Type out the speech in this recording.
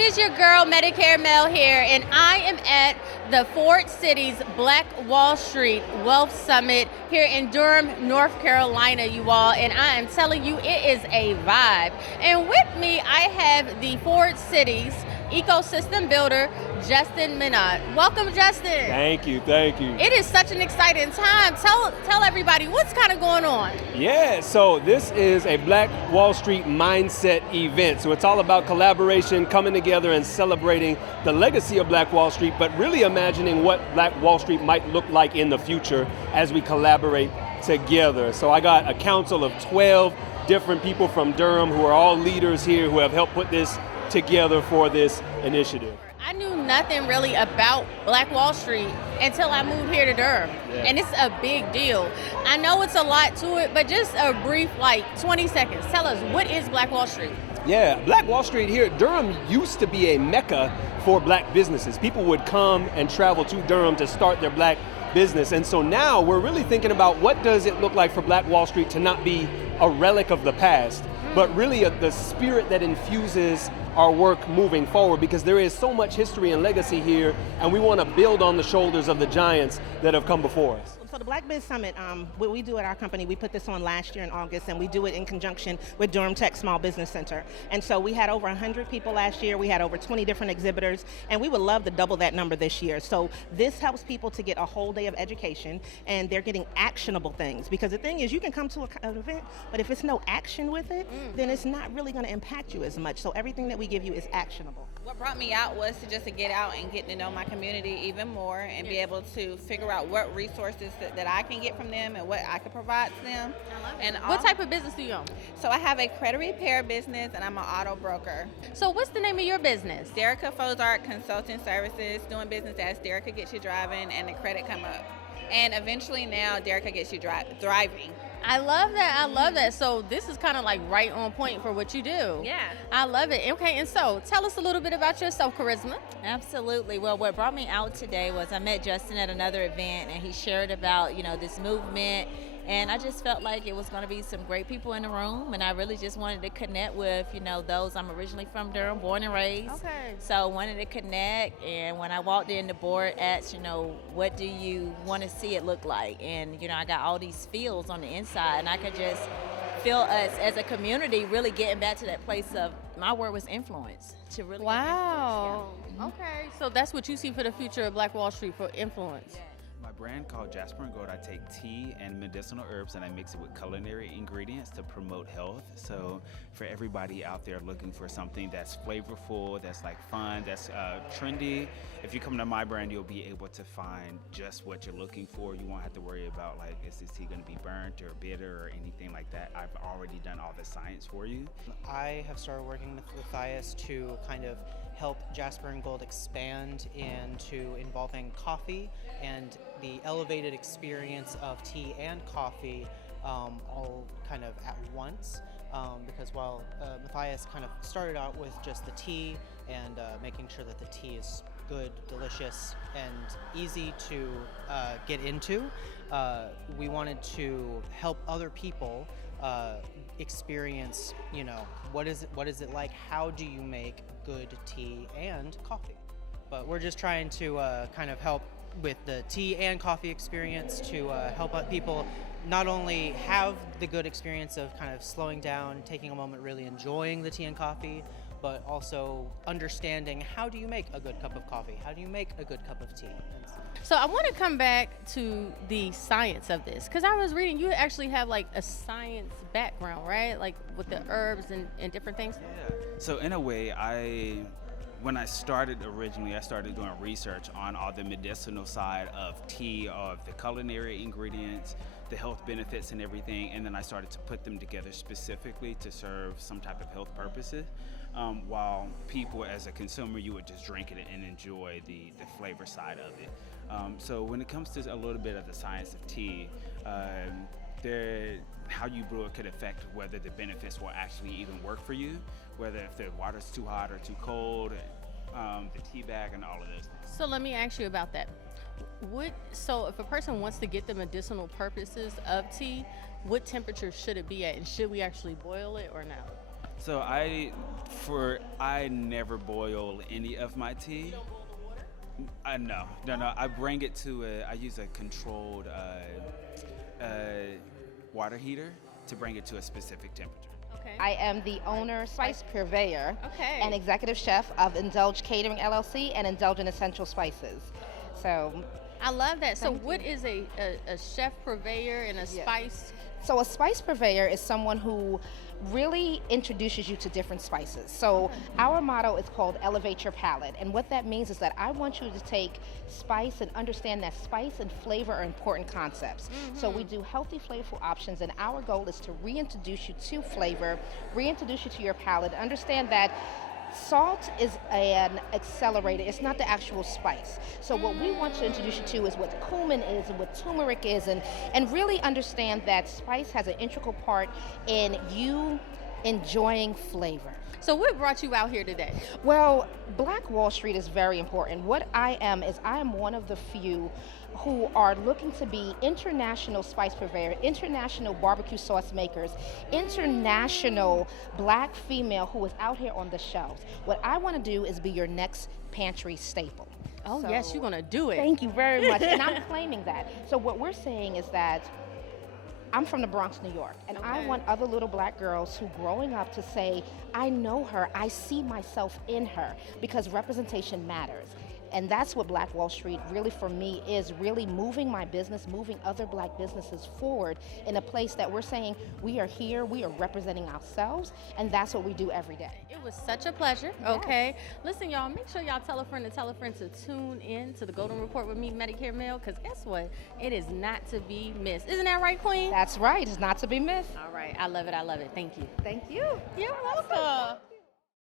It is your girl, Medicare Mel here, and I am at the Ford City's Black Wall Street Wealth Summit here in Durham, North Carolina, you all, and I am telling you, it is a vibe. And with me, I have the Ford City's ecosystem builder, Justin Minot. Welcome, Justin. Thank you, thank you. It is such an exciting time. Tell everybody what's kind of going on. Yeah, so this is a Black Wall Street mindset event. So it's all about collaboration, coming together and celebrating the legacy of Black Wall Street, but really imagining what Black Wall Street might look like in the future as we collaborate together. So I got a council of 12 different people from Durham who are all leaders here who have helped put this together for this initiative. I knew nothing really about Black Wall Street until I moved here to Durham, and it's a big deal. I know it's a lot to it, but just a brief, 20 seconds. Tell us, what is Black Wall Street? Yeah, Black Wall Street here at Durham used to be a mecca for black businesses. People would come and travel to Durham to start their black business, and so now we're really thinking about what does it look like for Black Wall Street to not be a relic of the past, but really the spirit that infuses our work moving forward, because there is so much history and legacy here, and we want to build on the shoulders of the giants that have come before us. So the Black Biz Summit, what we do at our company, we put this on last year in August, and we do it in conjunction with Durham Tech Small Business Center. And so we had over 100 people last year, we had over 20 different exhibitors, and we would love to double that number this year. So this helps people to get a whole day of education, and they're getting actionable things. Because the thing is, you can come to an event, but if it's no action with it, then it's not really going to impact you as much. So everything that we give you is actionable. What brought me out was to get out and get to know my community even more and be able to figure out what resources that I can get from them and what I can provide to them. And What type of business do you own? So I have a credit repair business and I'm an auto broker. So what's the name of your business? Derica Fozart Consulting Services, doing business as Derica Gets You Driving and the credit come up. And eventually now Derica Gets You Thriving. I love that. So this is kind of right on point for what you do. Yeah. I love it. Okay, and so tell us a little bit about yourself, Charisma. Absolutely. Well, what brought me out today was I met Justin at another event, and he shared about, this movement, and I just felt like it was going to be some great people in the room, and I really just wanted to connect with, those. I'm originally from Durham, born and raised. Okay. So wanted to connect, and when I walked in, the board asked, what do you want to see it look like? And, I got all these feels on the inside, and I could just feel us as a community really getting back to that place of, my word was influence, to really Wow. influence. Yeah. Okay, so that's what you see for the future of Black Wall Street, for influence. My brand called Jasper and Gold, I take tea and medicinal herbs and I mix it with culinary ingredients to promote health. So for everybody out there looking for something that's flavorful, that's fun, that's trendy, if you come to my brand, you'll be able to find just what you're looking for. You won't have to worry about is this tea gonna be burnt or bitter or anything like that. I've already done all the science for you. I have started working with Matthias to kind of help Jasper and Gold expand into involving coffee and the elevated experience of tea and coffee all kind of at once. Because while Matthias kind of started out with just the tea and making sure that the tea is good, delicious, and easy to get into, we wanted to help other people experience, what is it like? How do you make good tea and coffee? But we're just trying to kind of help with the tea and coffee experience to help out people not only have the good experience of kind of slowing down, taking a moment, really enjoying the tea and coffee, but also understanding how do you make a good cup of coffee? How do you make a good cup of tea? So I want to come back to the science of this, because I was reading you actually have a science background, right? With the herbs and different things. Yeah. So in a way, when I started originally, I started doing research on all the medicinal side of tea, of the culinary ingredients, the health benefits and everything, and then I started to put them together specifically to serve some type of health purposes. While people, as a consumer, you would just drink it and enjoy the flavor side of it. So when it comes to a little bit of the science of tea, how you brew it could affect whether the benefits will actually even work for you, whether if the water's too hot or too cold, the tea bag and all of those things. So let me ask you about that. So if a person wants to get the medicinal purposes of tea, what temperature should it be at, and should we actually boil it or not? So I never boil any of my tea. No. I bring it to I use a controlled water heater to bring it to a specific temperature. Okay. I am the owner, spice purveyor, Okay. and executive chef of Indulge Catering LLC and Indulge in Essential Spices. So, I love that. So Thank what is a chef purveyor and a Yeah. spice? so a spice purveyor is someone who really introduces you to different spices. So our motto is called Elevate Your Palate. And what that means is that I want you to take spice and understand that spice and flavor are important concepts. So we do healthy, flavorful options, and our goal is to reintroduce you to flavor, reintroduce you to your palate, understand that salt is an accelerator, it's not the actual spice. So what we want to introduce you to is what cumin is and what turmeric is, and really understand that spice has an integral part in you enjoying flavor. So what brought you out here today? Well, Black Wall Street is very important. What I am is I am one of the few who are looking to be international spice purveyor, international barbecue sauce makers, international Black female who is out here on the shelves. What I want to do is be your next pantry staple. Oh, So, yes, you're going to do it. Thank you very much, and I'm claiming that. So what we're saying is that I'm from the Bronx, New York, and I Okay. want other little Black girls who growing up to say, I know her, I see myself in her, because representation matters. And that's what Black Wall Street really for me is, really moving my business, moving other Black businesses forward in a place that we're saying we are here, we are representing ourselves, and that's what we do every day. It was such a pleasure. Okay. Listen, y'all, make sure y'all tell a friend to tune in to the Golden Report with me, Medicare Mel, because guess what? It is not to be missed. Isn't that right, Queen? That's right, it's not to be missed. All right. I love it. I love it. Thank you. Thank you. You're welcome.